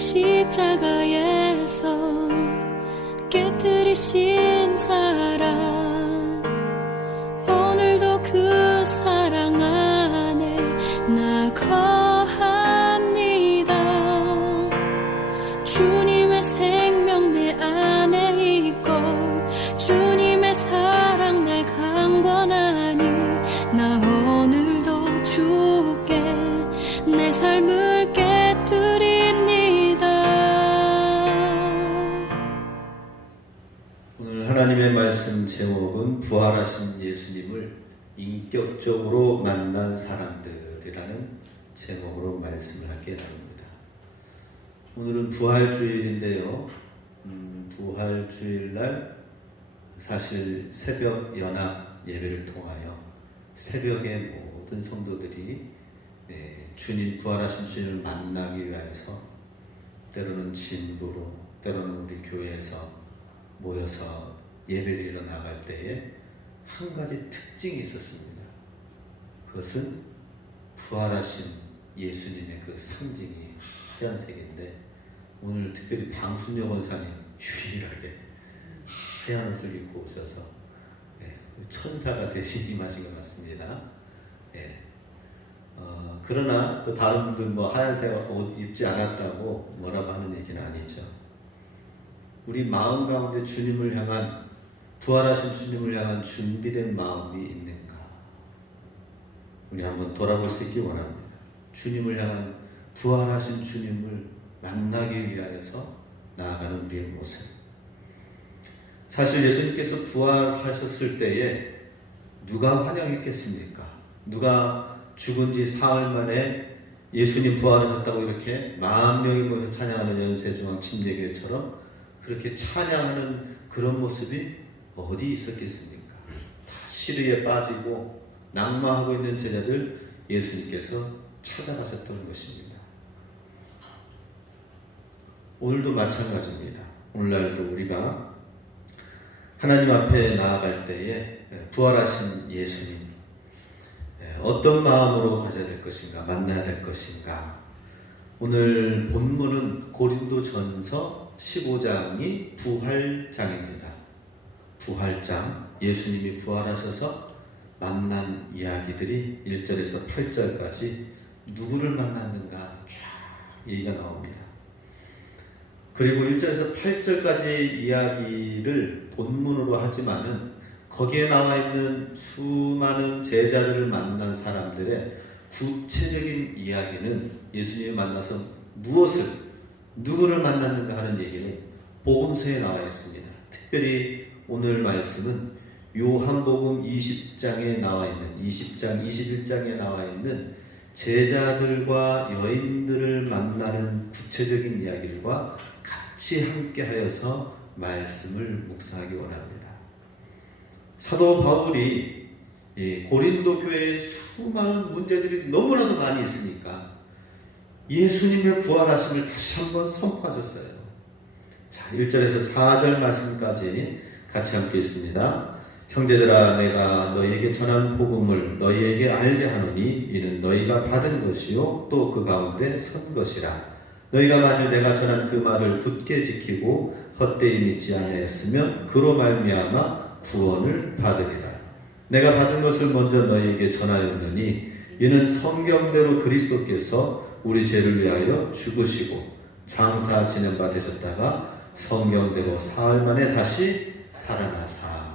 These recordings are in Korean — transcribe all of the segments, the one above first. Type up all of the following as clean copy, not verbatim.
십자가에서 깨뜨리신 사랑, 오늘도 그 사랑 안에 나 거합니다. 주님의 생명 내 안에 있고 주님의 사랑 날 강권하니 나 오늘도 주께 내 삶을 깨뜨립니다. 오늘 하나님의 말씀 제목은 부활하신 예수님을 인격적으로 만난 사람들이라는 제목으로 말씀을 하게 됩니다. 오늘은 부활주일인데요. 부활주일날 사실 새벽 연합 예배를 통하여 새벽에 모든 성도들이 주님, 부활하신 주님을 만나기 위해서 때로는 진도로, 때로는 우리 교회에서 모여서 예배를 이뤄 나갈 때에 한 가지 특징이 있었습니다. 그것은 부활하신 예수님의 그 상징이 하얀색인데, 오늘 특별히 방순영 원사님 유일하게 하얀 옷을 입고 오셔서 천사가 대신 임하신 것 같습니다. 그러나 또 다른 분들 뭐 하얀색 옷 입지 않았다고 뭐라고 하는 얘기는 아니죠. 우리 마음 가운데 주님을 향한, 부활하신 주님을 향한 준비된 마음이 있는가? 우리 한번 돌아볼 수 있기 원합니다. 주님을 향한, 부활하신 주님을 만나기 위하여서 나아가는 우리의 모습. 사실 예수님께서 부활하셨을 때에 누가 환영했겠습니까? 누가 죽은 지 사흘 만에 예수님 부활하셨다고 이렇게 10,000명이 모여서 찬양하는 연세중앙 침례교회처럼 그렇게 찬양하는 그런 모습이 어디 있었겠습니까? 다 시리에 빠지고 낙마하고 있는 제자들 예수님께서 찾아가셨던 것입니다. 오늘도 마찬가지입니다. 오늘날도 우리가 하나님 앞에 나아갈 때에 부활하신 예수님 어떤 마음으로 가져야 될 것인가, 만나야 될 것인가. 오늘 본문은 고린도전서 15장이 부활장입니다. 부활장, 예수님이 부활하셔서 만난 이야기들이 1절에서 8절까지 누구를 만났는가 쫙 얘기가 나옵니다. 그리고 1절에서 8절까지 이야기를 본문으로 하지만은 거기에 나와 있는 수많은 제자들을 만난 사람들의 구체적인 이야기는, 예수님을 만나서 무엇을, 누구를 만났는가 하는 얘기는 복음서에 나와 있습니다. 특별히 오늘 말씀은 요한복음 20장에 나와 있는, 20장, 21장에 나와 있는 제자들과 여인들을 만나는 구체적인 이야기들과 같이 함께 하여서 말씀을 묵상하기 원합니다. 사도 바울이 고린도 교회에 수많은 문제들이 너무나도 많이 있으니까 예수님의 부활하심을 다시 한번 선포하셨어요. 자, 1절에서 4절 말씀까지 같이 함께 있습니다. 형제들아, 내가 너희에게 전한 복음을 너희에게 알게 하노니 이는 너희가 받은 것이요 또 그 가운데 선 것이라. 너희가 만일 내가 전한 그 말을 굳게 지키고 헛되이 믿지 아니하였으면 그로 말미암아 구원을 받으리라. 내가 받은 것을 먼저 너희에게 전하였느니 이는 성경대로 그리스도께서 우리 죄를 위하여 죽으시고 장사 지낸 바 되셨다가 성경대로 사흘 만에 다시 살아나사.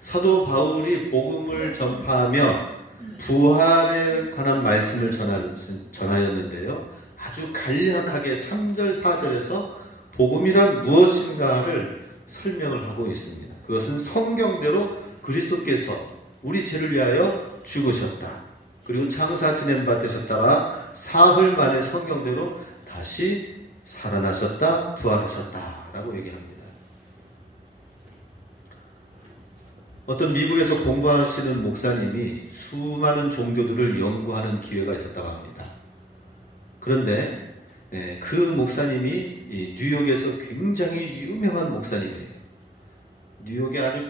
사도 바울이 복음을 전파하며 부활에 관한 말씀을 전하였는데요, 아주 간략하게 3절 4절에서 복음이란 무엇인가를 설명을 하고 있습니다. 그것은 성경대로 그리스도께서 우리 죄를 위하여 죽으셨다. 그리고 장사 지낸 바 되셨다가 사흘 만에 성경대로 다시 살아나셨다, 부활하셨다 라고 얘기합니다. 어떤 미국에서 공부하시는 목사님이 수많은 종교들을 연구하는 기회가 있었다고 합니다. 그런데 그 목사님이 뉴욕에서 굉장히 유명한 목사님이에요. 뉴욕에 아주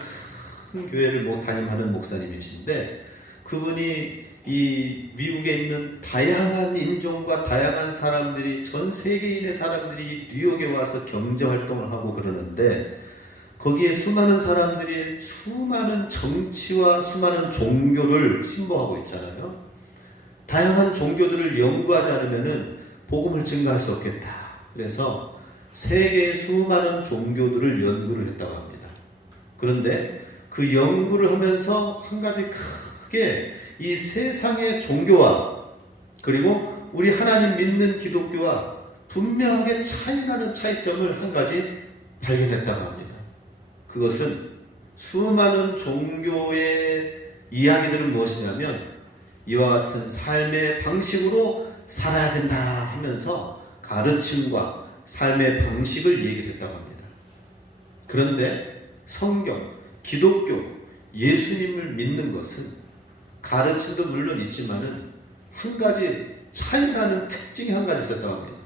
큰 교회를 담임하는 목사님이신데, 그분이 이 미국에 있는 다양한 인종과 다양한 사람들이, 전 세계인의 사람들이 뉴욕에 와서 경제활동을 하고 그러는데, 거기에 수많은 사람들이 수많은 정치와 수많은 종교를 신봉하고 있잖아요. 다양한 종교들을 연구하지 않으면 복음을 증거할 수 없겠다. 그래서 세계의 수많은 종교들을 연구를 했다고 합니다. 그런데 그 연구를 하면서 한 가지 크게 이 세상의 종교와 그리고 우리 하나님 믿는 기독교와 분명하게 차이나는 차이점을 한 가지 발견했다고 합니다. 그것은 수많은 종교의 이야기들은 무엇이냐면 이와 같은 삶의 방식으로 살아야 된다 하면서 가르침과 삶의 방식을 얘기했다고 합니다. 그런데 성경, 기독교, 예수님을 믿는 것은 가르침도 물론 있지만은 한 가지 차이나는 특징이 한 가지 있었다고 합니다.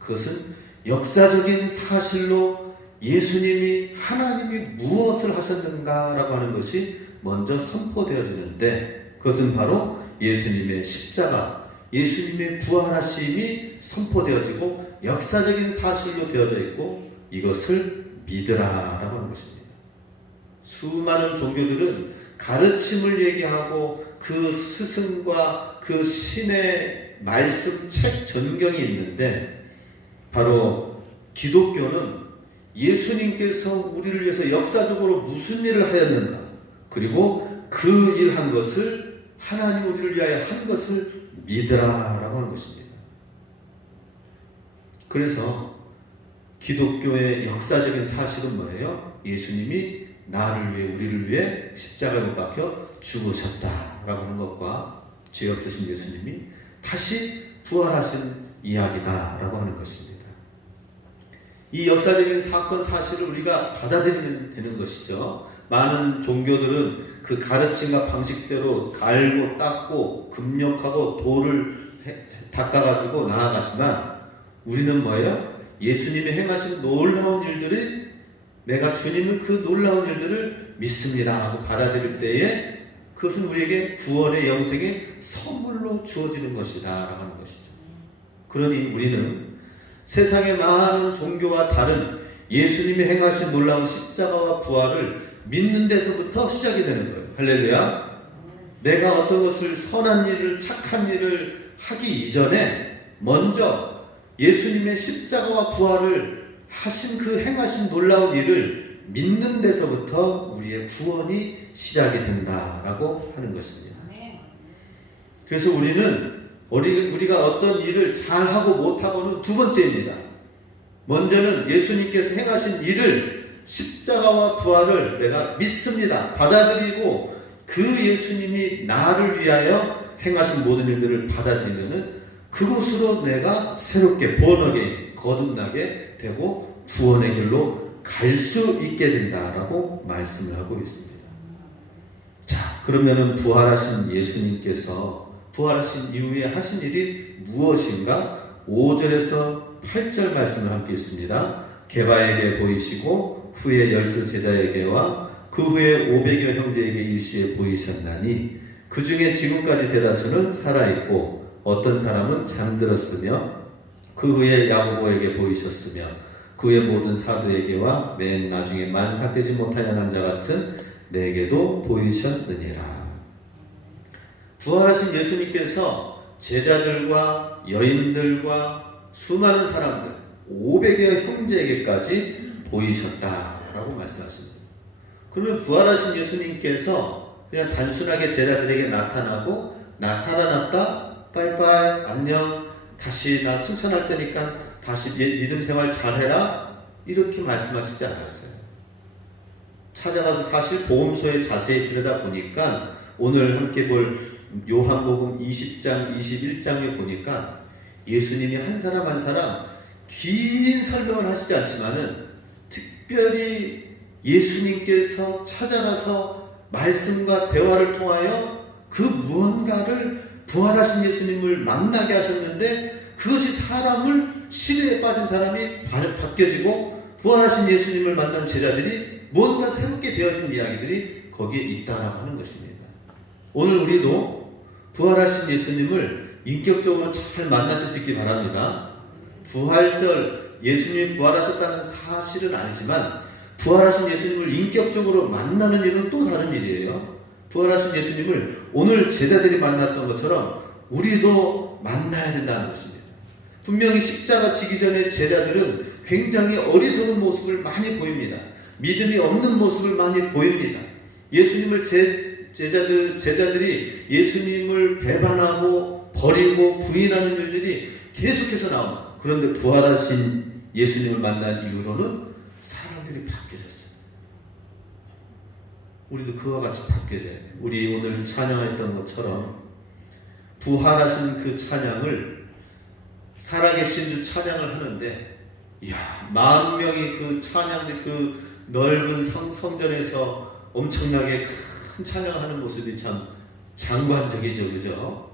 그것은 역사적인 사실로 예수님이, 하나님이 무엇을 하셨는가라고 하는 것이 먼저 선포되어지는데, 그것은 바로 예수님의 십자가, 예수님의 부활하심이 선포되어지고 역사적인 사실로 되어져 있고, 이것을 믿으라라고 하는 것입니다. 수많은 종교들은 가르침을 얘기하고 그 스승과 그 신의 말씀 책 전경이 있는데, 바로 기독교는 예수님께서 우리를 위해서 역사적으로 무슨 일을 하였는가, 그리고 그 일한 것을, 하나님 우리를 위하여 한 것을 믿으라라고 하는 것입니다. 그래서 기독교의 역사적인 사실은 뭐예요? 예수님이 나를 위해, 우리를 위해 십자가에 못 박혀 죽으셨다라고 하는 것과 죄 없으신 예수님이 다시 부활하신 이야기다라고 하는 것입니다. 이 역사적인 사건 사실을 우리가 받아들이면 되는 것이죠. 많은 종교들은 그 가르침과 방식대로 갈고 닦고 금욕하고 돌을 닦아가지고 나아가지만, 우리는 뭐예요? 예수님이 행하신 놀라운 일들이, 내가 주님은 그 놀라운 일들을 믿습니다 하고 받아들일 때에 그것은 우리에게 구원의 영생의 선물로 주어지는 것이다 라고 하는 것이죠. 그러니 우리는 세상의 많은 종교와 다른 예수님이 행하신 놀라운 십자가와 부활을 믿는 데서부터 시작이 되는 거예요. 할렐루야. 내가 어떤 것을, 선한 일을, 착한 일을 하기 이전에 먼저 예수님의 십자가와 부활을 하신 그 행하신 놀라운 일을 믿는 데서부터 우리의 구원이 시작이 된다라고 하는 것입니다. 그래서 우리가 어떤 일을 잘하고 못하고는 두 번째입니다. 먼저는 예수님께서 행하신 일을, 십자가와 부활을 내가 믿습니다, 받아들이고 그 예수님이 나를 위하여 행하신 모든 일들을 받아들이면은 그곳으로 내가 새롭게 번하게 거듭나게 되고 구원의 길로 갈 수 있게 된다라고 말씀을 하고 있습니다. 자, 그러면은 부활하신 예수님께서 부활하신 이후에 하신 일이 무엇인가? 5절에서 8절 말씀을 함께 있습니다. 게바에게 보이시고 후에 12 제자에게와 그 후에 500여 형제에게 일시에 보이셨나니 그 중에 지금까지 대다수는 살아있고 어떤 사람은 잠들었으며 그 후에 야고보에게 보이셨으며 그 후에 모든 사도에게와 맨 나중에 만삭되지 못하여 난 자 같은 내게도 보이셨느니라. 부활하신 예수님께서 제자들과 여인들과 수많은 사람들 500여 형제에게까지 보이셨다라고 말씀하십니다. 그러면 부활하신 예수님께서 그냥 단순하게 제자들에게 나타나고 나 살아났다, 빠이빠이, 안녕, 다시 나 승천할 테니까 다시 믿음 생활 잘해라, 이렇게 말씀하시지 않았어요. 찾아가서 사실 보험소에 자세히 들여다보니까 오늘 함께 볼 요한복음 20장, 21장에 보니까 예수님이 한 사람 한 사람 긴 설명을 하시지 않지만은 특별히 예수님께서 찾아가서 말씀과 대화를 통하여 그 무언가를 부활하신 예수님을 만나게 하셨는데 그것이 사람을 시대에 빠진 사람이 바뀌어지고 부활하신 예수님을 만난 제자들이 뭔가 새롭게 되어진 이야기들이 거기에 있다라고 하는 것입니다. 오늘 우리도 부활하신 예수님을 인격적으로 잘 만나실 수 있기 바랍니다. 부활절 예수님이 부활하셨다는 사실은 아니지만 부활하신 예수님을 인격적으로 만나는 일은 또 다른 일이에요. 부활하신 예수님을 오늘 제자들이 만났던 것처럼 우리도 만나야 된다는 것입니다. 분명히 십자가 지기 전에 제자들은 굉장히 어리석은 모습을 많이 보입니다. 믿음이 없는 모습을 많이 보입니다. 예수님을 제자들이 예수님을 배반하고 버리고 부인하는 일들이 계속해서 나옵니다. 그런데 부활하신 예수님을 만난 이후로는 사람들이 바뀌어졌어요. 우리도 그와 같이 바뀌어져야 돼요. 우리 오늘 찬양했던 것처럼 부활하신 그 찬양을 살아계신 주 찬양을 하는데, 이야, 10,000명이 그 찬양들 그 넓은 성전에서 엄청나게 큰 찬양을 하는 모습이 참 장관적이죠, 그죠?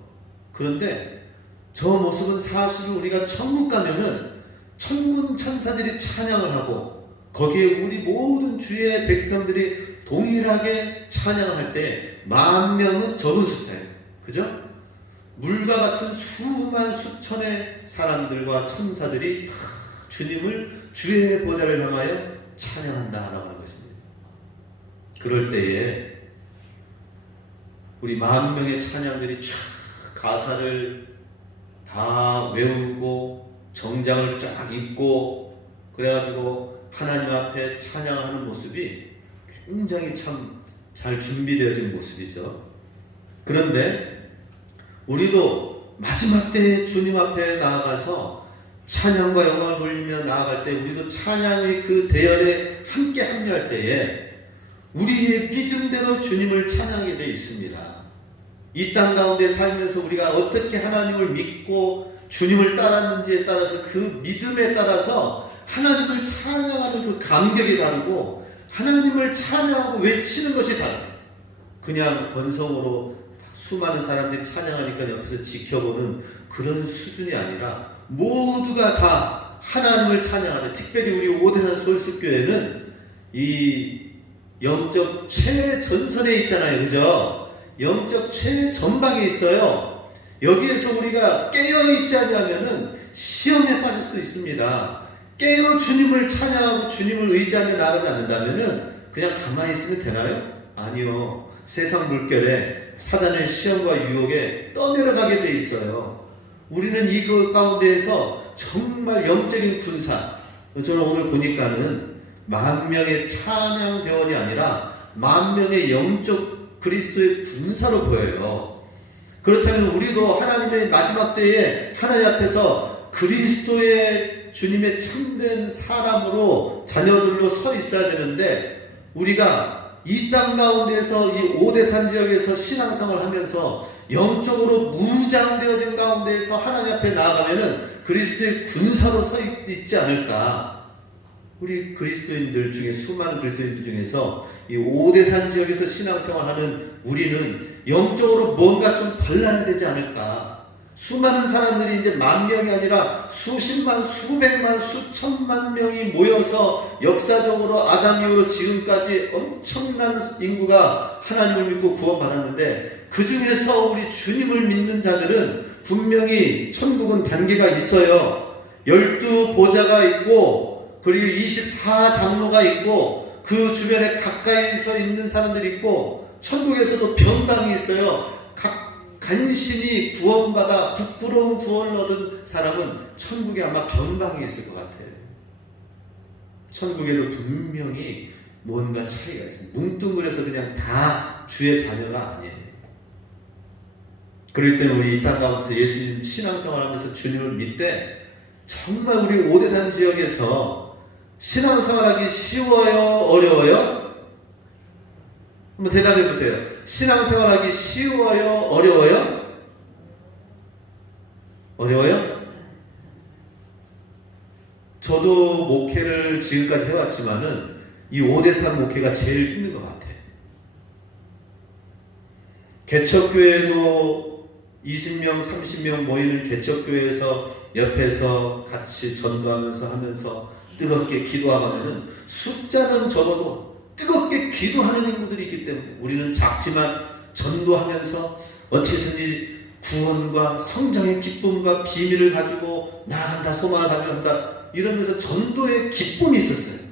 그런데 저 모습은 사실 우리가 천국 가면은 천군 천사들이 찬양을 하고 거기에 우리 모든 주의 백성들이 동일하게 찬양을 할 때 10,000명은 적은 숫자예요, 그죠? 물과 같은 수만 수천의 사람들과 천사들이 다 주님을 주의 보좌를 향하여 찬양한다라고 하는 것입니다. 그럴 때에 우리 10,000명의 찬양들이 쫙 가사를 다 외우고 정장을 쫙 입고 그래가지고 하나님 앞에 찬양하는 모습이 굉장히 참 잘 준비되어진 모습이죠. 그런데 우리도 마지막 때에 주님 앞에 나아가서 찬양과 영광을 돌리며 나아갈 때, 우리도 찬양의 그 대열에 함께 합류할 때에 우리의 믿음대로 주님을 찬양하게 되어 있습니다. 이 땅 가운데 살면서 우리가 어떻게 하나님을 믿고 주님을 따랐는지에 따라서 그 믿음에 따라서 하나님을 찬양하는 그 감격이 다르고 하나님을 찬양하고 외치는 것이 달라요. 그냥 건성으로 수많은 사람들이 찬양하니까 옆에서 지켜보는 그런 수준이 아니라 모두가 다 하나님을 찬양하는, 특별히 우리 오대산 서울숲교회는 이 영적 최전선에 있잖아요, 그죠? 영적 최전방에 있어요. 여기에서 우리가 깨어있지 않으면은 시험에 빠질 수도 있습니다. 깨어 주님을 찬양하고 주님을 의지하며 나아가지 않는다면은 그냥 가만히 있으면 되나요? 아니요. 세상 물결에 사단의 시험과 유혹에 떠내려가게 돼 있어요. 우리는 이 가운데에서 정말 영적인 군사, 저는 오늘 보니까는 10,000명의 찬양 대원이 아니라 10,000명의 영적 그리스도의 군사로 보여요. 그렇다면 우리도 하나님의 마지막 때에 하나님 앞에서 그리스도의 주님의 참된 사람으로 자녀들로 서 있어야 되는데, 우리가 이 땅 가운데서 이 오대산 지역에서 신앙생활을 하면서 영적으로 무장되어진 가운데에서 하나님 앞에 나아가면은 그리스도의 군사로 서 있지 않을까. 우리 그리스도인들 중에, 수많은 그리스도인들 중에서 이 오대산 지역에서 신앙생활하는 우리는 영적으로 뭔가 좀 달라야 되지 않을까. 수많은 사람들이 이제 10,000명이 아니라 수십만, 수백만, 수천만 명이 모여서 역사적으로 아담 이후로 지금까지 엄청난 인구가 하나님을 믿고 구원받았는데, 그 중에서 우리 주님을 믿는 자들은 분명히 천국은 단계가 있어요. 12보좌가 있고 그리고 24장로가 있고 그 주변에 가까이서 있는 사람들이 있고, 천국에서도 변방이 있어요. 간신히 구원받아 부끄러운 구원을 얻은 사람은 천국에 아마 변방에 있을 것 같아요. 천국에도 분명히 뭔가 차이가 있습니다. 뭉뚱그려서 그냥 다 주의 자녀가 아니에요. 그럴 때는 우리 이 땅 가운데서 예수님 신앙생활하면서 주님을 믿되 정말 우리 오대산 지역에서 신앙생활하기 쉬워요? 어려워요? 한번 대답해 보세요. 신앙생활하기 쉬워요? 어려워요? 어려워요? 저도 목회를 지금까지 해왔지만은 이 오대산 목회가 제일 힘든 것 같아요. 개척교회도 20명, 30명 모이는 개척교회에서 옆에서 같이 전도하면서 하면서 뜨겁게 기도하면은 숫자는 적어도 뜨겁게 기도하는 인구들이 있기 때문에 우리는 작지만 전도하면서 어찌든지 구원과 성장의 기쁨과 비밀을 가지고 나아간다, 소망을 가지고 간다 이러면서 전도의 기쁨이 있었어요.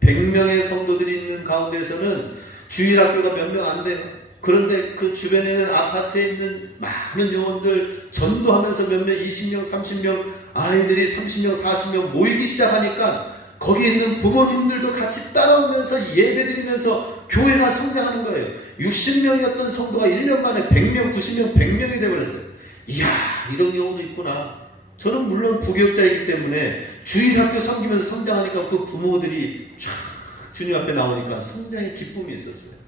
100명의 성도들이 있는 가운데서는 주일학교가 몇 명 안 돼요. 그런데 그 주변에 있는 아파트에 있는 많은 영혼들 전도하면서 몇 명, 20명, 30명 아이들이 30명, 40명 모이기 시작하니까 거기 있는 부모님들도 같이 따라오면서 예배드리면서 교회가 성장하는 거예요. 60명이었던 성도가 1년 만에 100명, 90명, 100명이 되어버렸어요. 이야, 이런 경우도 있구나. 저는 물론 부교육자이기 때문에 주일학교 섬기면서 성장하니까 그 부모들이 쫙 주님 앞에 나오니까 성장의 기쁨이 있었어요.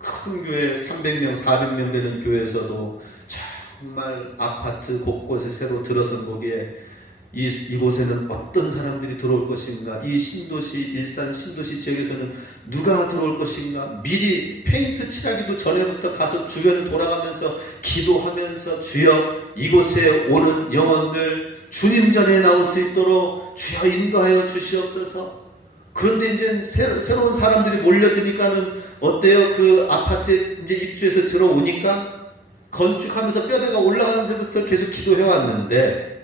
큰 교회 300명, 400명 되는 교회에서도 정말 아파트 곳곳에 새로 들어선 거기에 이곳에는 어떤 사람들이 들어올 것인가, 이 신도시, 일산 신도시 지역에서는 누가 들어올 것인가, 미리 페인트 칠하기도 전에부터 가서 주변을 돌아가면서 기도하면서 주여 이곳에 오는 영혼들 주님 전에 나올 수 있도록 주여 인도하여 주시옵소서. 그런데 이제 새로운 사람들이 몰려드니까는 어때요? 그 아파트에 이제 입주해서 들어오니까 건축하면서 뼈대가 올라가면서부터 계속 기도해 왔는데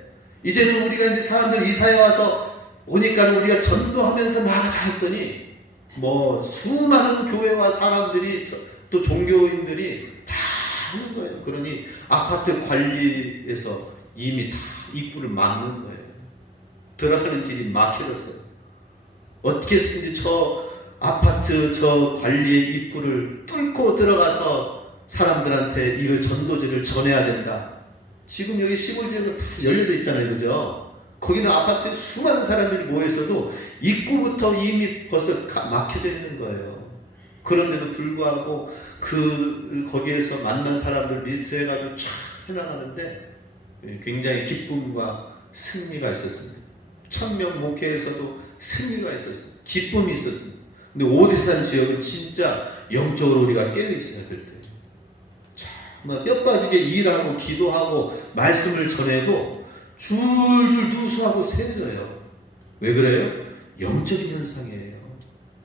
이제는 우리가 이제 사람들 이사해 와서 오니까는 우리가 전도하면서 나가자 했더니 뭐 수많은 교회와 사람들이 또 종교인들이 다 하는 거예요. 그러니 아파트 관리에서 이미 다 입구를 막는 거예요. 들어가는 길이 막혀졌어요. 어떻게 해서든지 저 아파트 저 관리의 입구를 뚫고 들어가서 사람들한테 이걸 전도지를 전해야 된다. 지금 여기 시골 지역은 다 열려져 있잖아요. 그죠? 거기는 아파트에 수많은 사람들이 모여있어도 입구부터 이미 벌써 막혀져 있는 거예요. 그런데도 불구하고 거기에서 만난 사람들 리스트 해가지고 쫙 해나가는데 굉장히 기쁨과 승리가 있었습니다. 1000명 목회에서도 승리가 있었습니다. 기쁨이 있었습니다. 근데 오디산 지역은 진짜 영적으로 우리가 깨어있어야 될 때. 정말 뼈 빠지게 일하고 기도하고 말씀을 전해도 줄줄 누수하고 세져요. 왜 그래요? 영적인 현상이에요.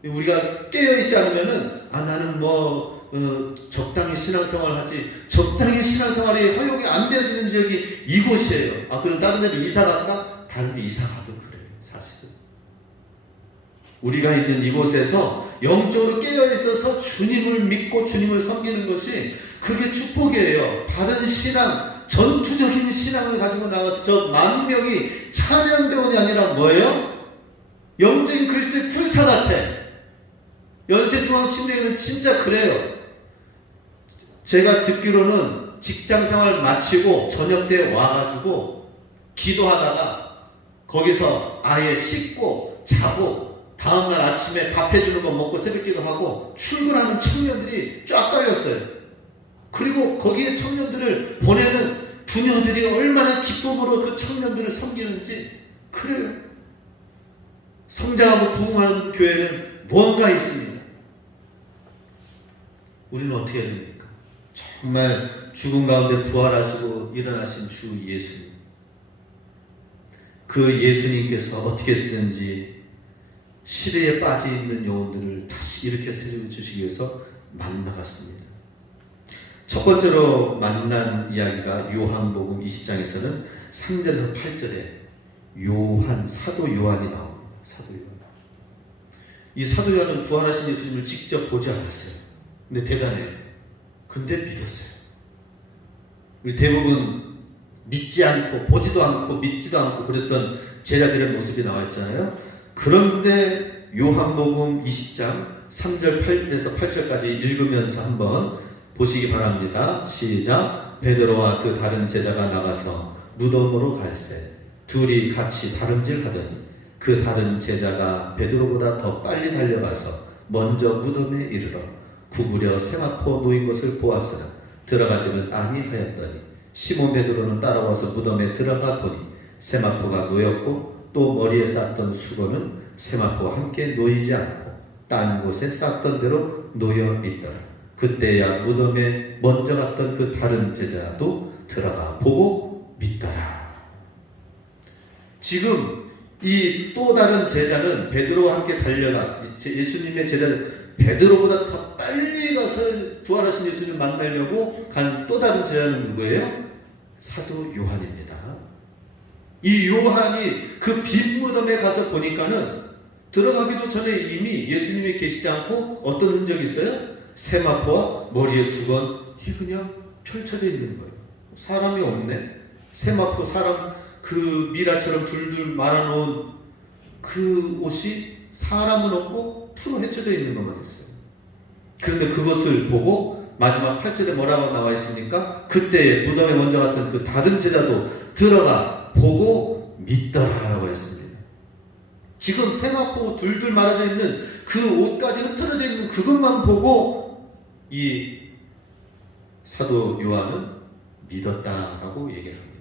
우리가 깨어있지 않으면은 나는 적당히 신앙생활을 하지. 적당히 신앙생활이 허용이 안 되어지는 지역이 이곳이에요. 그럼 다른 데로 이사 갈까? 다른 데 이사 가도 그래요. 사실은 우리가 있는 이곳에서 영적으로 깨어있어서 주님을 믿고 주님을 섬기는 것이 그게 축복이에요. 바른 신앙, 전투적인 신앙을 가지고 나가서 저 만 명이 찬양대원이 아니라 뭐예요? 영적인 그리스도의 군사 같아. 연세중앙침례교는 진짜 그래요. 제가 듣기로는 직장생활 마치고 저녁 때 와가지고 기도하다가 거기서 아예 씻고 자고 다음날 아침에 밥 해주는 거 먹고 새벽기도 하고 출근하는 청년들이 쫙 깔렸어요. 그리고 거기에 청년들을 보내는 부녀들이 얼마나 기쁨으로 그 청년들을 섬기는지. 그래요. 성장하고 부흥하는 교회는 무언가 있습니다. 우리는 어떻게 해야 됩니까? 정말 죽음 가운데 부활하시고 일어나신 주 예수님, 그 예수님께서 어떻게 했든지 시대에 빠져 있는 영혼들을 다시 일으켜 세워주시기 위해서 만나갔습니다. 첫 번째로 만난 이야기가 요한복음 20장에서는 3절에서 8절에 사도 요한이 나옵니다. 사도 요한. 이 사도 요한은 부활하신 예수님을 직접 보지 않았어요. 근데 대단해요. 근데 믿었어요. 우리 대부분 믿지 않고 보지도 않고 믿지도 않고 그랬던 제자들의 모습이 나와 있잖아요. 그런데 요한복음 20장 3절 8에서 8절까지 읽으면서 한번 보시기 바랍니다. 시작. 베드로와 그 다른 제자가 나가서 무덤으로 갈새 둘이 같이 다름질하더니 그 다른 제자가 베드로보다 더 빨리 달려가서 먼저 무덤에 이르러 구부려 세마포 놓인 것을 보았으나 들어가지는 아니하였더니 시몬 베드로는 따라와서 무덤에 들어가 보니 세마포가 놓였고 또 머리에 쌌던 수건은 세마포와 함께 놓이지 않고 딴 곳에 쌌던 대로 놓여 있더라. 그때야 무덤에 먼저 갔던 그 다른 제자도 들어가 보고 믿더라. 지금 이 또 다른 제자는 베드로와 함께 달려가 예수님의 제자는 베드로보다 더 빨리 가서 부활하신 예수님 만나려고 간 또 다른 제자는 누구예요? 사도 요한입니다. 이 요한이 그 빈 무덤에 가서 보니까는 들어가기도 전에 이미 예수님이 계시지 않고 어떤 흔적이 있어요? 세마포와 머리에 두건이 그냥 펼쳐져 있는 거예요. 사람이 없네. 세마포 사람 그 미라처럼 둘둘 말아놓은 그 옷이 사람은 없고 풀어 헤쳐져 있는 것만 있어요. 그런데 그것을 보고 마지막 8절에 뭐라고 나와 있습니까? 그때 무덤에 먼저 갔던 그 다른 제자도 들어가 보고 믿더라라고 했습니다. 지금 세마포 둘둘 말아져 있는 그 옷까지 흐트러져 있는 그것만 보고 이 사도 요한은 믿었다라고 얘기를 합니다.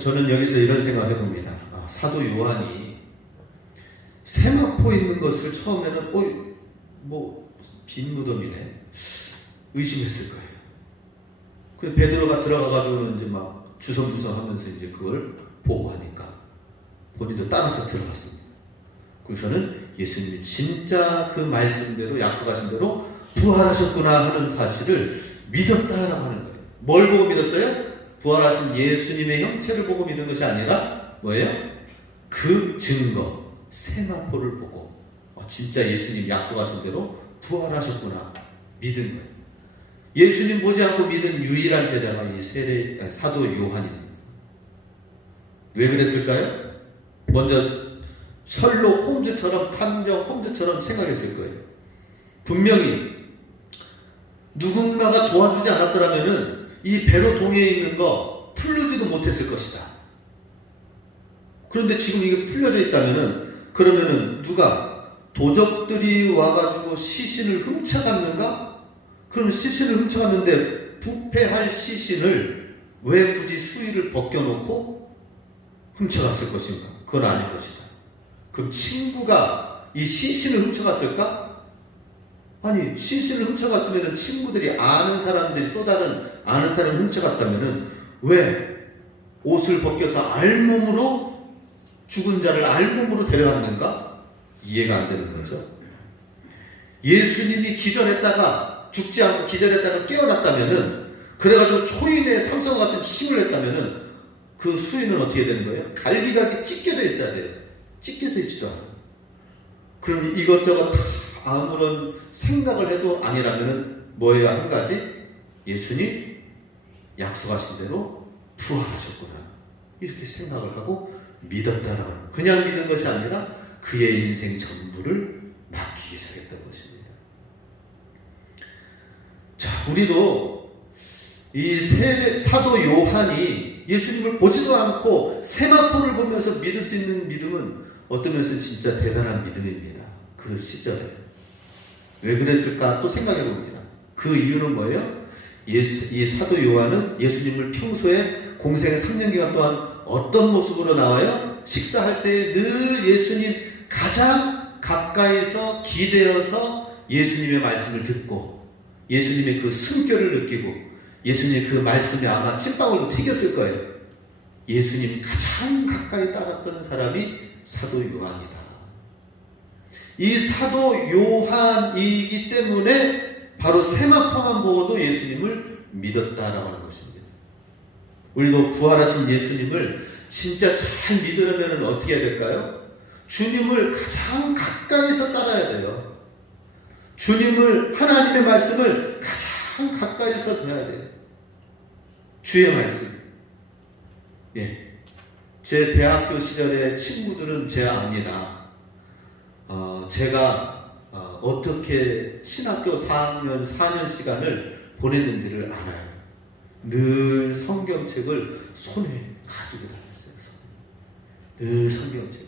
저는 여기서 이런 생각을 해봅니다. 사도 요한이 세마포 있는 것을 처음에는 빈 무덤이네 의심했을 거예요. 그 베드로가 들어가가지고는 이제 막 주섬주섬하면서 이제 그걸 보고 하니까 본인도 따라서 들어갔습니다. 그래서는 예수님이 진짜 그 말씀대로 약속하신 대로 부활하셨구나 하는 사실을 믿었다라고 하는 거예요. 뭘 보고 믿었어요? 부활하신 예수님의 형체를 보고 믿은 것이 아니라 뭐예요? 그 증거, 세마포를 보고 진짜 예수님 약속하신 대로 부활하셨구나 믿은 거예요. 예수님 보지 않고 믿은 유일한 제자가 이 사도 요한입니다. 왜 그랬을까요? 먼저 셜록 홈즈처럼 탐정 홈즈처럼 생각했을 거예요. 분명히 누군가가 도와주지 않았더라면은 이 배로 동해 있는 거 풀리지도 못했을 것이다. 그런데 지금 이게 풀려져 있다면은 그러면은 누가 도적들이 와가지고 시신을 훔쳐갔는가? 그럼 시신을 훔쳐갔는데 부패할 시신을 왜 굳이 수의를 벗겨놓고 훔쳐갔을 것인가? 그건 아닐 것이다. 그럼 친구가 이 시신을 훔쳐갔을까? 아니, 시신을 훔쳐갔으면 친구들이 아는 사람들이 또 다른 아는 사람을 훔쳐갔다면은 왜 옷을 벗겨서 알몸으로 죽은 자를 알몸으로 데려갔는가? 이해가 안 되는 거죠. 예수님이 기절했다가 죽지 않고 기절했다가 깨어났다면은 그래가지고 초인의 삼성과 같은 힘을 했다면은 그 수인은 어떻게 되는 거예요? 갈기갈기 찢겨져 있어야 돼요. 찢겨져 있지도 않아요. 그럼 이것저것 다 아무런 생각을 해도 아니라면은 뭐예요? 한 가지 예수님 약속하신 대로 부활하셨구나 이렇게 생각을 하고 믿었다라고 그냥 믿은 것이 아니라 그의 인생 전부를 맡기기 시작했던 것입니다. 자, 우리도 이 사도 요한이 예수님을 보지도 않고 세마포를 보면서 믿을 수 있는 믿음은 어떤 면에서는 진짜 대단한 믿음입니다. 그 시절에 왜 그랬을까 또 생각해 봅니다. 그 이유는 뭐예요? 이 사도 요한은 예수님을 평소에 공생의 3년 기간 동안 어떤 모습으로 나와요? 식사할 때 늘 예수님 가장 가까이서 기대어서 예수님의 말씀을 듣고 예수님의 그 숨결을 느끼고 예수님의 그 말씀에 아마 침방울도 튀겼을 거예요. 예수님 가장 가까이 따랐던 사람이 사도 요한이다. 이 사도 요한이기 때문에 바로 세마포만 보고도 예수님을 믿었다라고 하는 것입니다. 우리도 부활하신 예수님을 진짜 잘 믿으려면 어떻게 해야 될까요? 주님을 가장 가까이서 따라야 돼요. 주님을 하나님의 말씀을 가장 가까이서 들어야 돼요. 주의 말씀. 예. 제 대학교 시절의 친구들은 제 압니다. 제가 어떻게 신학교 4학년 4년 시간을 보냈는지를 알아요. 늘 성경책을 손에 가지고 다녔어요. 늘 성경책.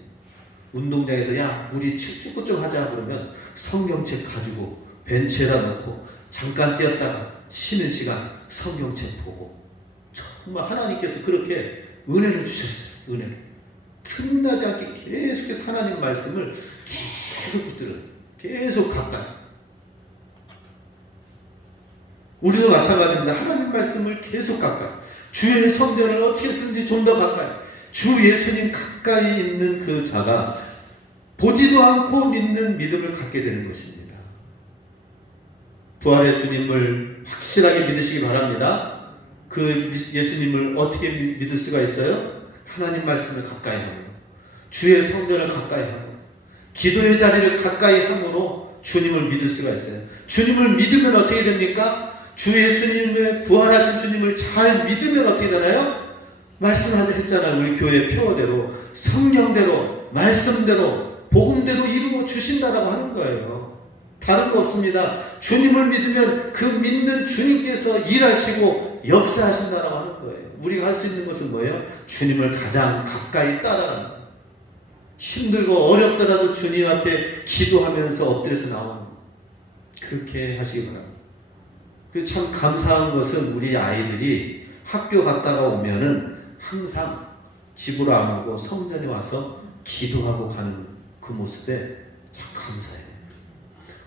운동장에서 야 우리 축구 좀 하자 그러면 성경책 가지고 벤치에다 놓고 잠깐 뛰었다가 쉬는 시간 성경책 보고 정말 하나님께서 그렇게 은혜를 주셨어요. 은혜를. 틈나지 않게 계속해서 하나님 말씀을 계속 붙들어요. 계속 가까이. 우리도 마찬가지입니다. 하나님 말씀을 계속 가까이. 주의 성전을 어떻게 쓰는지 좀 더 가까이. 주 예수님 가까이 있는 그 자가 보지도 않고 믿는 믿음을 갖게 되는 것입니다. 부활의 주님을 확실하게 믿으시기 바랍니다. 그 예수님을 어떻게 믿을 수가 있어요? 하나님 말씀을 가까이 하고, 주의 성전을 가까이 하고, 기도의 자리를 가까이 함으로 주님을 믿을 수가 있어요. 주님을 믿으면 어떻게 됩니까? 주 예수님의 부활하신 주님을 잘 믿으면 어떻게 되나요? 말씀했잖아요. 우리 교회 표어대로, 성령대로, 말씀대로, 복음대로 이루어 주신다라고 하는 거예요. 다른 거 없습니다. 주님을 믿으면 그 믿는 주님께서 일하시고 역사하신다라고 하는 거예요. 우리가 할 수 있는 것은 뭐예요? 주님을 가장 가까이 따라가는 거예요. 힘들고 어렵더라도 주님 앞에 기도하면서 엎드려서 나오는 거예요. 그렇게 하시기 바랍니다. 그리고 참 감사한 것은 우리 아이들이 학교 갔다가 오면은 항상 집으로 안 오고 성전에 와서 기도하고 가는 그 모습에 참 감사해요.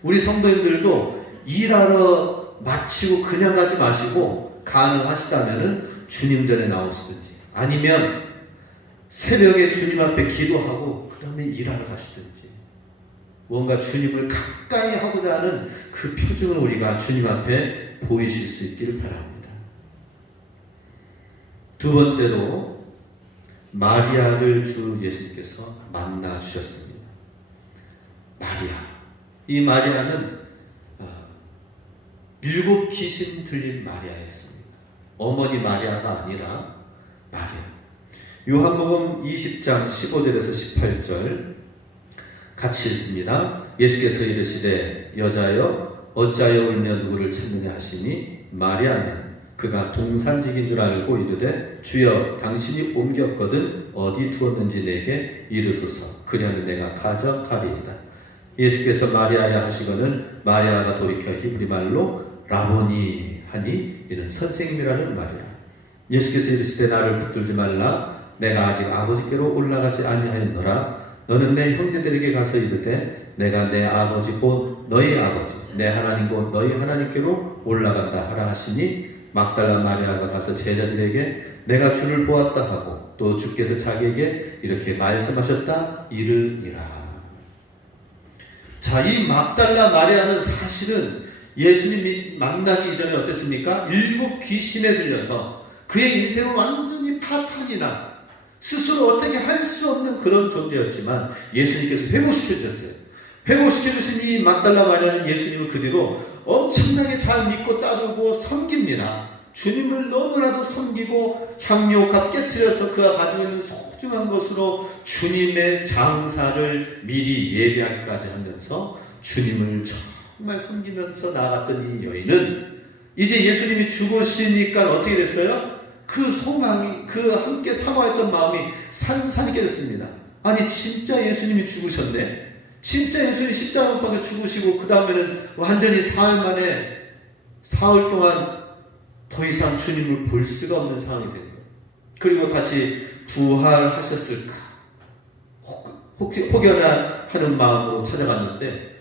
우리 성도님들도 일하러 마치고 그냥 가지 마시고 가능하시다면은 주님 전에 나오시든지 아니면 새벽에 주님 앞에 기도하고 그 다음에 일하러 가시든지 뭔가 주님을 가까이 하고자 하는 그 표징을 우리가 주님 앞에 보이실 수 있기를 바랍니다. 두 번째로 마리아를 주 예수님께서 만나 주셨습니다. 마리아. 이 마리아는 7 귀신 들린 마리아였습니다. 어머니 마리아가 아니라 마리아. 요한복음 20장 15절에서 18절 같이 읽습니다. 예수께서 이르시되 여자여 어찌하여 울며 누구를 찾느냐 하시니 마리아는 그가 동산직인 줄 알고 이르되 주여 당신이 옮겼거든 어디 두었는지 내게 이르소서 그리하면 내가 가져가리이다. 예수께서 마리아야 하시거늘 마리아가 돌이켜 히브리 말로 라보니 하니 이는 선생님이라는 말이라. 예수께서 이르시되 나를 붙들지 말라 내가 아직 아버지께로 올라가지 아니하였노라. 너는 내 형제들에게 가서 이르되 내가 내 아버지 곧 너희 아버지 내 하나님 곧 너희 하나님께로 올라간다 하라 하시니 막달라 마리아가 가서 제자들에게 내가 주를 보았다 하고 또 주께서 자기에게 이렇게 말씀하셨다 이르니라. 자, 이 막달라 마리아는 사실은 예수님이 만나기 이전에 어땠습니까? 7 귀신에 들려서 그의 인생은 완전히 파탄이 나 스스로 어떻게 할 수 없는 그런 존재였지만 예수님께서 회복시켜 주셨어요. 회복시켜 주신 이 막달라 마리아는 예수님을 그 뒤로 엄청나게 잘 믿고 따르고 섬깁니다. 주님을 너무나도 섬기고 향료값 깨트려서 그가 가지고 있는 소중한 것으로 주님의 장사를 미리 예배하기까지 하면서 주님을 정말 섬기면서 나아갔던 이 여인은 이제 예수님이 죽으시니까 어떻게 됐어요? 그 소망이, 그 함께 사모했던 마음이 산산이 깨졌습니다. 아니 진짜 예수님이 죽으셨네. 진짜 예수님이 십자가 못 박혀 죽으시고 그 다음에는 완전히 사흘 만에 사흘 동안 더 이상 주님을 볼 수가 없는 상황이 된 거예요. 그리고 다시 부활하셨을까 혹여나 하는 마음으로 찾아갔는데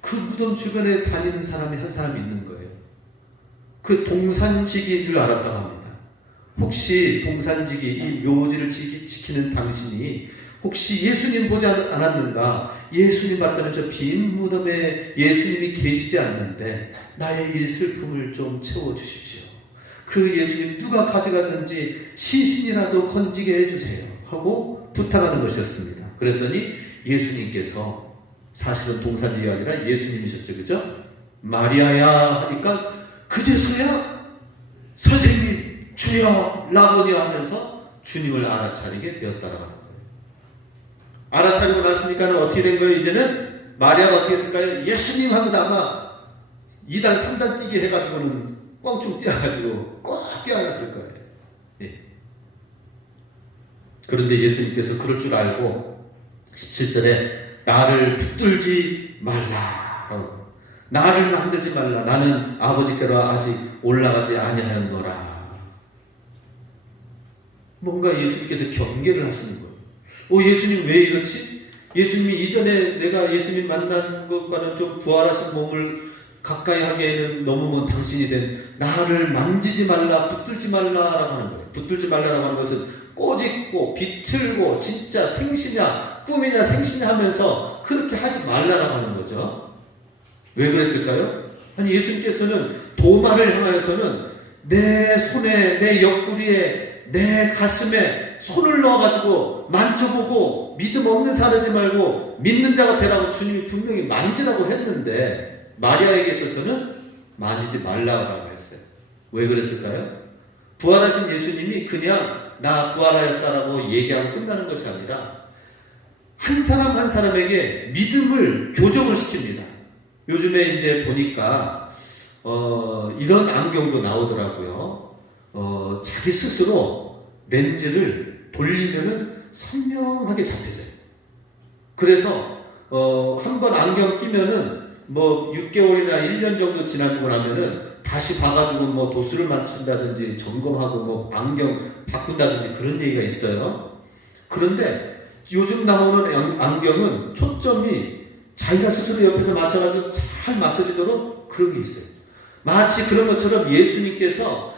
그 무덤 주변에 다니는 사람이 한 사람이 있는 거예요. 그 동산지기인 줄 알았다고 합니다. 혹시 동산지기 이 묘지를 지키는 당신이 혹시 예수님 보지 않았는가? 예수님 봤다는 저 빈 무덤에 예수님이 계시지 않는데 나의 이 슬픔을 좀 채워주십시오. 그 예수님 누가 가져갔는지 시신이라도 건지게 해주세요 하고 부탁하는 것이었습니다. 그랬더니 예수님께서 사실은 동산지기가 아니라 예수님이셨죠. 그죠? 마리아야 하니까 그제서야 선생님 주여 라보니 하면서 주님을 알아차리게 되었다라고 하는 거예요. 알아차리고 났으니까 어떻게 된 거예요? 이제는 마리아가 어떻게 했을까요? 예수님 하면서 아마 2단 3단 뛰기 해가지고는 꽝충 뛰어가지고 꽉 뛰어갔을 거예요. 예. 그런데 예수님께서 그럴 줄 알고 17절에 나를 붙들지 말라. 나를 만들지 말라. 나는 아버지께로 아직 올라가지 아니하였노라. 뭔가 예수님께서 경계를 하시는 거예요. 예수님 왜 이렇지? 예수님이 이전에 내가 예수님 만난 것과는 좀 부활하신 몸을 가까이 하기에는 너무 먼 당신이 된 나를 만지지 말라, 붙들지 말라라고 하는 거예요. 붙들지 말라라고 하는 것은 꼬집고 비틀고 진짜 생시냐 꿈이냐 생시냐 하면서 그렇게 하지 말라라고 하는 거죠. 왜 그랬을까요? 아니 예수님께서는 도마를 향하여서는 내 손에, 내 옆구리에, 내 가슴에 손을 넣어가지고 만져보고 믿음 없는 사람이지 말고 믿는 자가 되라고 주님이 분명히 만지라고 했는데 마리아에게 있어서는 만지지 말라고 했어요. 왜 그랬을까요? 부활하신 예수님이 그냥 나 부활하였다라고 얘기하고 끝나는 것이 아니라 한 사람 한 사람에게 믿음을 교정을 시킵니다. 요즘에 이제 보니까 이런 안경도 나오더라고요. 자기 스스로 렌즈를 돌리면은 선명하게 잡혀져요. 그래서 한번 안경 끼면은 뭐 6개월이나 1년 정도 지나고 나면은 다시 봐가지고 뭐 도수를 맞춘다든지 점검하고 뭐 안경 바꾼다든지 그런 얘기가 있어요. 그런데 요즘 나오는 안경은 초점이 자기가 스스로 옆에서 맞춰가지고 잘 맞춰지도록 그런 게 있어요. 마치 그런 것처럼 예수님께서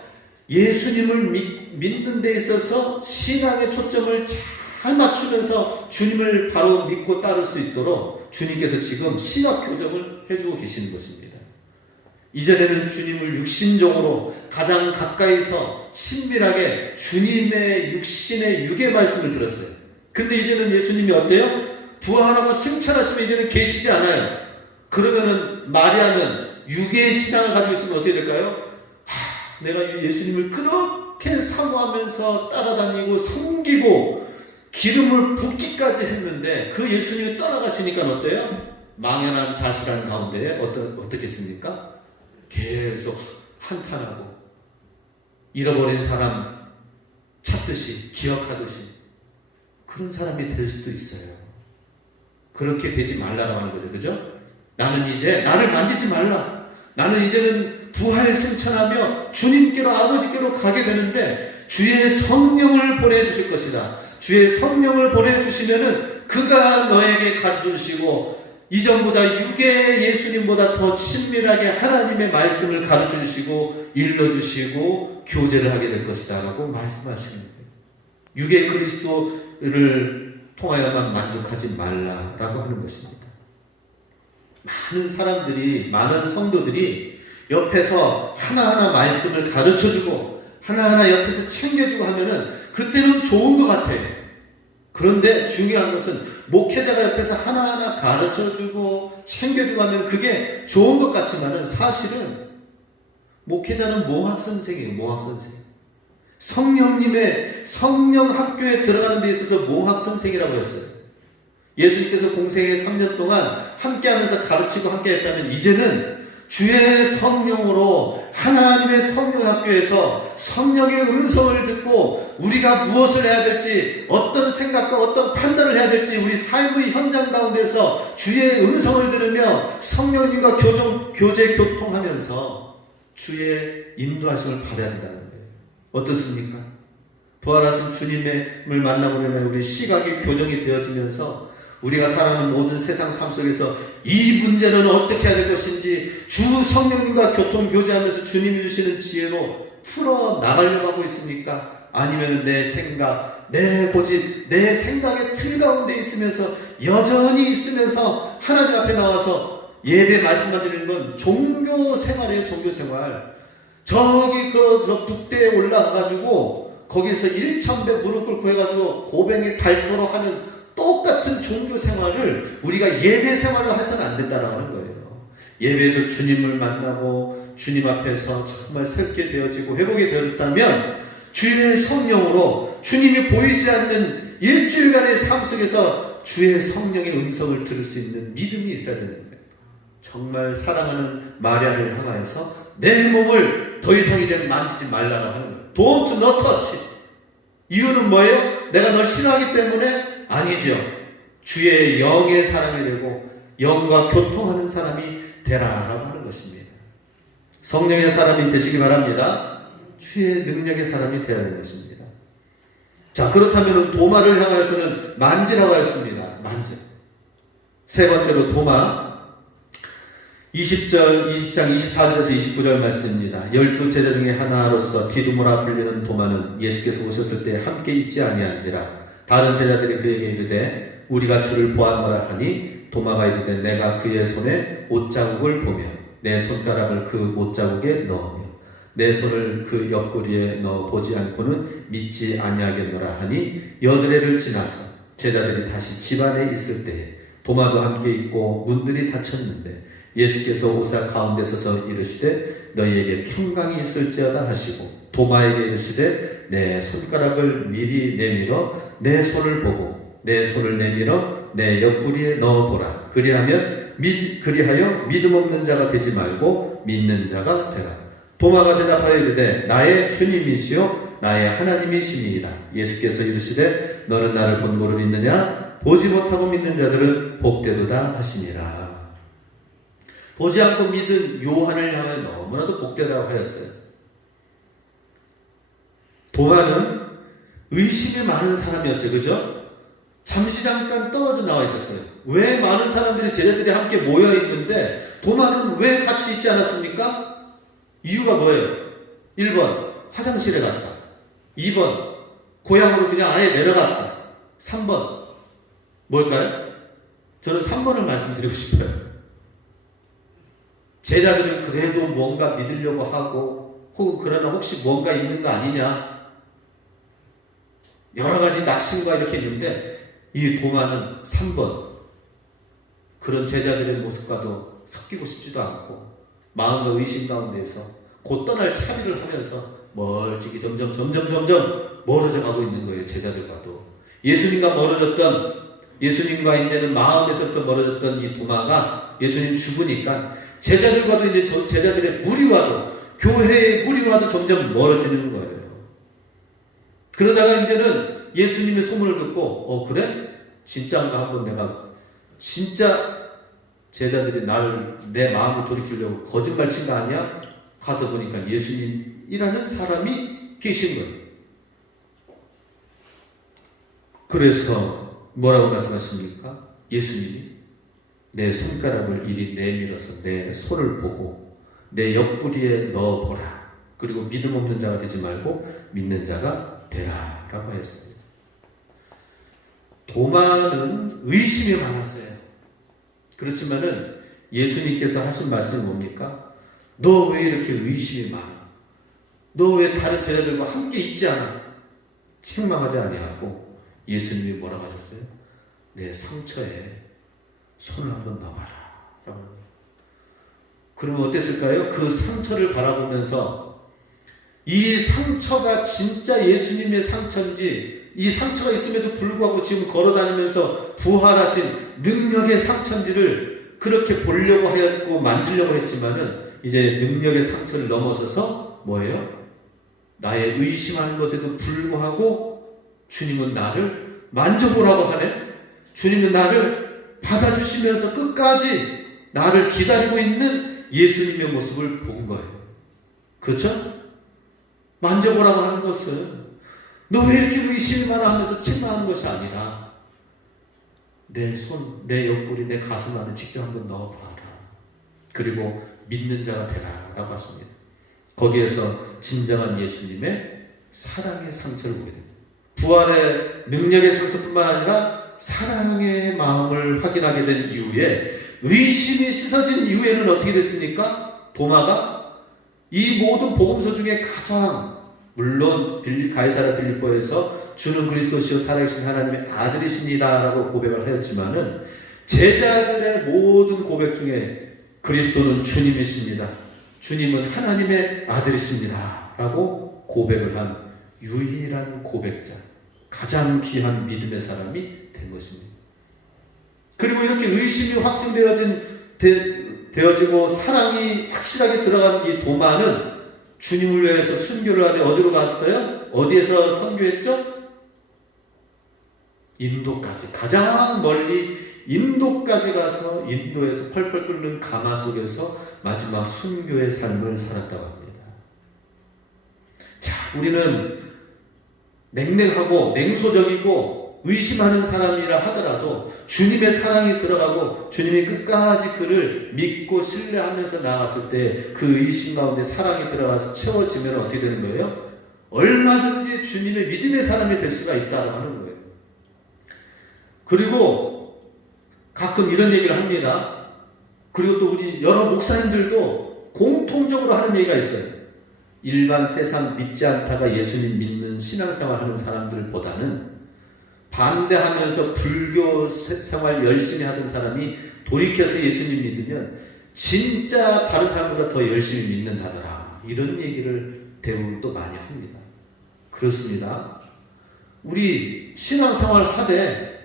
예수님을 믿는 데 있어서 신앙의 초점을 잘 맞추면서 주님을 바로 믿고 따를 수 있도록 주님께서 지금 신학 교정을 해주고 계시는 것입니다. 이전에는 주님을 육신적으로 가장 가까이서 친밀하게 주님의 육신의 육의 말씀을 들었어요. 그런데 이제는 예수님이 어때요? 부활하고 승천하시면 이제는 계시지 않아요. 그러면은 마리아는 육의 신앙을 가지고 있으면 어떻게 될까요? 내가 예수님을 그렇게 사모하면서 따라다니고 섬기고 기름을 붓기까지 했는데 그 예수님이 떠나가시니까 어때요? 망연한 자실한 가운데 어떻겠습니까? 계속 한탄하고 잃어버린 사람 찾듯이 기억하듯이 그런 사람이 될 수도 있어요. 그렇게 되지 말라고 하는 거죠. 그죠? 나는 이제 나를 만지지 말라. 나는 이제는 부활 승천하며 주님께로 아버지께로 가게 되는데 주의 성령을 보내주실 것이다. 주의 성령을 보내주시면은 그가 너에게 가르쳐 주시고 이전보다 육의 예수님보다 더 친밀하게 하나님의 말씀을 가르쳐 주시고 일러주시고 교제를 하게 될 것이다 라고 말씀하시는 거예요. 육의 그리스도를 통하여만 만족하지 말라라고 하는 것입니다. 많은 사람들이, 많은 성도들이 옆에서 하나하나 말씀을 가르쳐주고 하나하나 옆에서 챙겨주고 하면은 그때는 좋은 것 같아요. 그런데 중요한 것은 목회자가 옆에서 하나하나 가르쳐주고 챙겨주고 하면 그게 좋은 것 같지만은 사실은 목회자는 몽학선생이에요. 몽학선생. 성령님의 성령학교에 들어가는 데 있어서 몽학선생이라고 했어요. 예수님께서 공생의 3년 동안 함께하면서 가르치고 함께했다면 이제는 주의 성령으로 하나님의 성령학교에서 성령의 음성을 듣고 우리가 무엇을 해야 될지 어떤 생각과 어떤 판단을 해야 될지 우리 삶의 현장 가운데서 주의 음성을 들으며 성령님과 교제 교통하면서 주의 인도하심을 받아야 된다는 거예요. 어떻습니까? 부활하신 주님을 만나보려면 우리 시각이 교정이 되어지면서 우리가 살아가는 모든 세상 삶 속에서 이 문제는 어떻게 해야 될 것인지 주 성령님과 교통 교제하면서 주님이 주시는 지혜로 풀어 나가려고 하고 있습니까? 아니면 내 생각, 내 고집, 내 생각의 틀 가운데 있으면서 여전히 있으면서 하나님 앞에 나와서 예배 말씀만 드리는 건 종교 생활이에요. 종교 생활. 저기 저 북대에 올라가가지고 거기서 1000배 무릎 꿇고 해가지고 고뱅이 닳도록 하는 똑같은 종교 생활을 우리가 예배 생활로 해서는 안 된다라고 하는 거예요. 예배에서 주님을 만나고 주님 앞에서 정말 새롭게 되어지고 회복이 되어졌다면 주의 성령으로 주님이 보이지 않는 일주일간의 삶 속에서 주의 성령의 음성을 들을 수 있는 믿음이 있어야 되는 거예요. 정말 사랑하는 마리아를 향하여서 내 몸을 더 이상 이제 만지지 말라고 하는 거예요. Don't not touch. 이유는 뭐예요? 내가 널 싫어하기 때문에? 아니죠. 주의 영의 사람이 되고 영과 교통하는 사람이 되라라고 하는 것입니다. 성령의 사람이 되시기 바랍니다. 주의 능력의 사람이 되어야 하는 것입니다. 자, 그렇다면 도마를 향하여서는 만지라고 했습니다. 만지. 세 번째로 도마. 20장 24절에서 29절 말씀입니다. 12제자 중에 하나로서 디두모라 불리는 도마는 예수께서 오셨을 때 함께 있지 아니한지라. 다른 제자들이 그에게 이르되 우리가 주를 보았노라 하니 도마가 이르되 내가 그의 손에 옷자국을 보며 내 손가락을 그 옷자국에 넣으며 내 손을 그 옆구리에 넣어 보지 않고는 믿지 아니하겠노라 하니 여드레를 지나서 제자들이 다시 집 안에 있을 때에 도마도 함께 있고 문들이 닫혔는데 예수께서 오사 가운데 서서 이르시되 너희에게 평강이 있을지어다 하시고 도마에게 이르시되 내 손가락을 미리 내밀어 내 손을 보고 내 손을 내밀어 내 옆구리에 넣어보라. 그리하여 믿음 없는 자가 되지 말고 믿는 자가 되라. 도마가 대답하여 이르되 나의 주님이시요 나의 하나님이시니이다. 예수께서 이르시되 너는 나를 본고로 믿느냐? 보지 못하고 믿는 자들은 복되도다 하시니라. 보지 않고 믿은 요한을 향하여 너무나도 복되다고 하였어요. 도마는 의심이 많은 사람이었죠. 그죠? 잠시 잠깐 떨어져 나와 있었어요. 왜 많은 사람들이 제자들이 함께 모여 있는데 도마는 왜 같이 있지 않았습니까? 이유가 뭐예요? 1번 화장실에 갔다. 2번 고향으로 그냥 아예 내려갔다. 3번 뭘까요? 저는 3번을 말씀드리고 싶어요. 제자들은 그래도 뭔가 믿으려고 하고 혹은 그러나 혹시 뭔가 있는 거 아니냐 여러 가지 낙심과 이렇게 있는데 이 도마는 3번 그런 제자들의 모습과도 섞이고 싶지도 않고 마음과 의심 가운데에서 곧 떠날 차비를 하면서 멀찍이 점점 멀어져 가고 있는 거예요. 제자들과도 예수님과 멀어졌던 예수님과 이제는 마음에서부터 멀어졌던 이 도마가 예수님 죽으니까 제자들과도 이제 제자들의 무리와도 교회의 무리와도 점점 멀어지는 거예요. 그러다가 이제는 예수님의 소문을 듣고 그래? 진짜인가 한번 내가 진짜 제자들이 나를 내 마음을 돌이키려고 거짓말 친 거 아니야? 가서 보니까 예수님이라는 사람이 계신 거예요. 그래서 뭐라고 말씀하십니까? 예수님이 내 손가락을 이리 내밀어서 내 손을 보고 내 옆구리에 넣어보라. 그리고 믿음 없는 자가 되지 말고 믿는 자가 되라 라고 하였습니다. 도마는 의심이 많았어요. 그렇지만은 예수님께서 하신 말씀이 뭡니까? 너 왜 이렇게 의심이 많아? 너 왜 다른 제자들과 함께 있지 않아? 책망하지 아니하고 예수님이 뭐라고 하셨어요? 내 상처에 손을 한번 넣어봐라 라고 합니다. 그러면 어땠을까요? 그 상처를 바라보면서 이 상처가 진짜 예수님의 상처인지 이 상처가 있음에도 불구하고 지금 걸어다니면서 부활하신 능력의 상처인지를 그렇게 보려고 하였고 만지려고 했지만은 이제 능력의 상처를 넘어서서 뭐예요? 나의 의심하는 것에도 불구하고 주님은 나를 만져보라고 하네. 주님은 나를 받아주시면서 끝까지 나를 기다리고 있는 예수님의 모습을 본 거예요. 그렇죠? 만져보라고 하는 것은 너 왜 이렇게 의심이 많아 하면서 책망하는 것이 아니라 내 손, 내 옆구리, 내 가슴 안에 직접 한번 넣어봐라. 그리고 믿는 자가 되라 라고 하십니다. 거기에서 진정한 예수님의 사랑의 상처를 보게 됩니다. 부활의 능력의 상처뿐만 아니라 사랑의 마음을 확인하게 된 이후에 의심이 씻어진 이후에는 어떻게 됐습니까? 도마가 이 모든 복음서 중에 가장 물론 가이사랴 빌립보에서 주는 그리스도시요 살아계신 하나님의 아들이십니다 라고 고백을 하였지만은 제자들의 모든 고백 중에 그리스도는 주님이십니다. 주님은 하나님의 아들이십니다 라고 고백을 한 유일한 고백자, 가장 귀한 믿음의 사람이 된 것입니다. 그리고 이렇게 의심이 확증되어지고 사랑이 확실하게 들어간 이 도마는 주님을 위해서 순교를 하되 어디로 갔어요? 어디에서 선교했죠? 인도까지, 가장 멀리 인도까지 가서 인도에서 펄펄 끓는 가마 속에서 마지막 순교의 삶을 살았다고 합니다. 자, 우리는 냉랭하고 냉소적이고 의심하는 사람이라 하더라도 주님의 사랑이 들어가고 주님이 끝까지 그를 믿고 신뢰하면서 나아갔을 때 그 의심 가운데 사랑이 들어가서 채워지면 어떻게 되는 거예요? 얼마든지 주님의 믿음의 사람이 될 수가 있다고 하는 거예요. 그리고 가끔 이런 얘기를 합니다. 그리고 또 우리 여러 목사님들도 공통적으로 하는 얘기가 있어요. 일반 세상 믿지 않다가 예수님 믿는 신앙생활 하는 사람들보다는 반대하면서 불교 생활 열심히 하던 사람이 돌이켜서 예수님 믿으면 진짜 다른 사람보다 더 열심히 믿는다더라. 이런 얘기를 대부분 또 많이 합니다. 그렇습니다. 우리 신앙생활 하되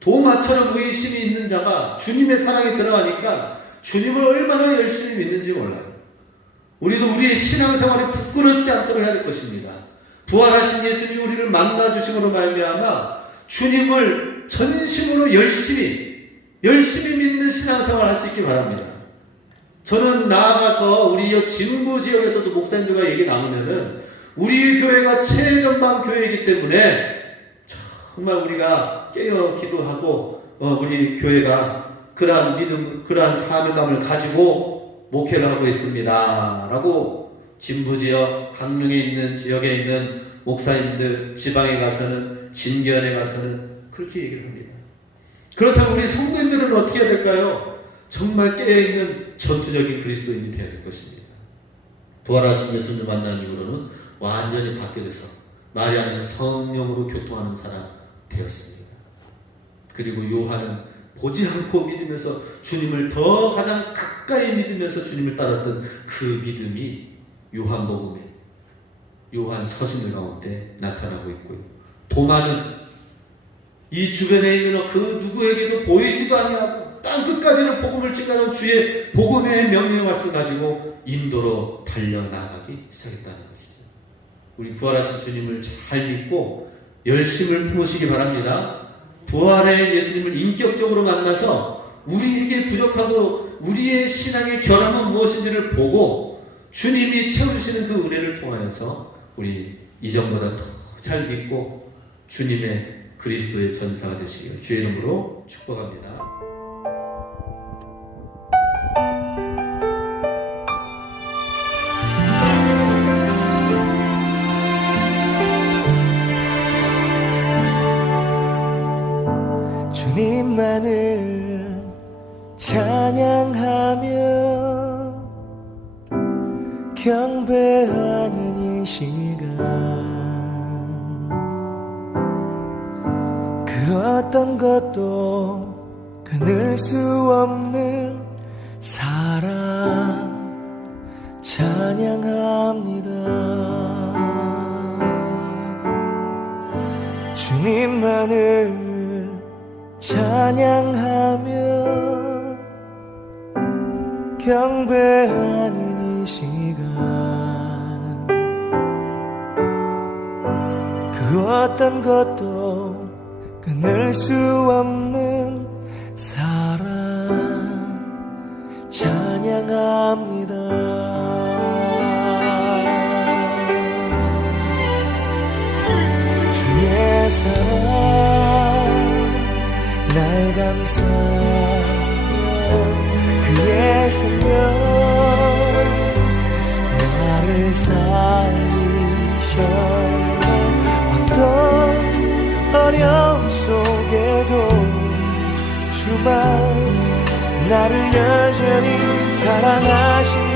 도마처럼 의심이 있는 자가 주님의 사랑에 들어가니까 주님을 얼마나 열심히 믿는지 몰라요. 우리도 우리의 신앙생활이 부끄럽지 않도록 해야 될 것입니다. 부활하신 예수님이 우리를 만나주심으로 말미암아 주님을 전심으로 열심히 믿는 신앙생활을 할 수 있기 바랍니다. 저는 나아가서 우리 진부 지역에서도 목사님들과 얘기 나누면은 우리 교회가 최전방 교회이기 때문에 정말 우리가 깨어 기도하고 우리 교회가 그러한 믿음, 그러한 사명감을 가지고 목회를 하고 있습니다. 라고 진부 지역, 강릉에 있는 지역에 있는 목사님들 지방에 가서는 진견에 가서는 그렇게 얘기를 합니다. 그렇다면 우리 성도님들은 어떻게 해야 될까요? 정말 깨어있는 전투적인 그리스도인이 되어야 될 것입니다. 부활하신 예수님을 만난 이후로는 완전히 바뀌어져서 마리아는 성령으로 교통하는 사람 되었습니다. 그리고 요한은 보지 않고 믿으면서 주님을 더 가장 가까이 믿으면서 주님을 따랐던 그 믿음이 요한복음에 요한 서신을 가운데 나타나고 있고요. 도마는 이 주변에 있는 그 누구에게도 보이지도 아니하고 땅 끝까지는 복음을 증가하는 주의 복음의 명령의 말씀을 가지고 인도로 달려나가기 시작했다는 것이죠. 우리 부활하신 주님을 잘 믿고 열심을 품으시기 바랍니다. 부활의 예수님을 인격적으로 만나서 우리에게 부족하고 우리의 신앙의 결함은 무엇인지를 보고 주님이 채워주시는 그 은혜를 통하여서 우리 이전보다 더 잘 믿고 주님의 그리스도의 전사가 되시길 주의 이름으로 축복합니다. 주님만을 찬양하며 경배하는 이 시간 그 어떤 것도 끊을 수 없는 사랑 찬양합니다. 주님만을 찬양하며 경배하는 이 시간 그 어떤 것도 끊을 수 없는 사랑 찬양합니다. 주의 사랑 날 감싸며 그의 생명 나를 살리셨네. 어떤 어려움 속에도 주만 나를 여전히 사랑하시네.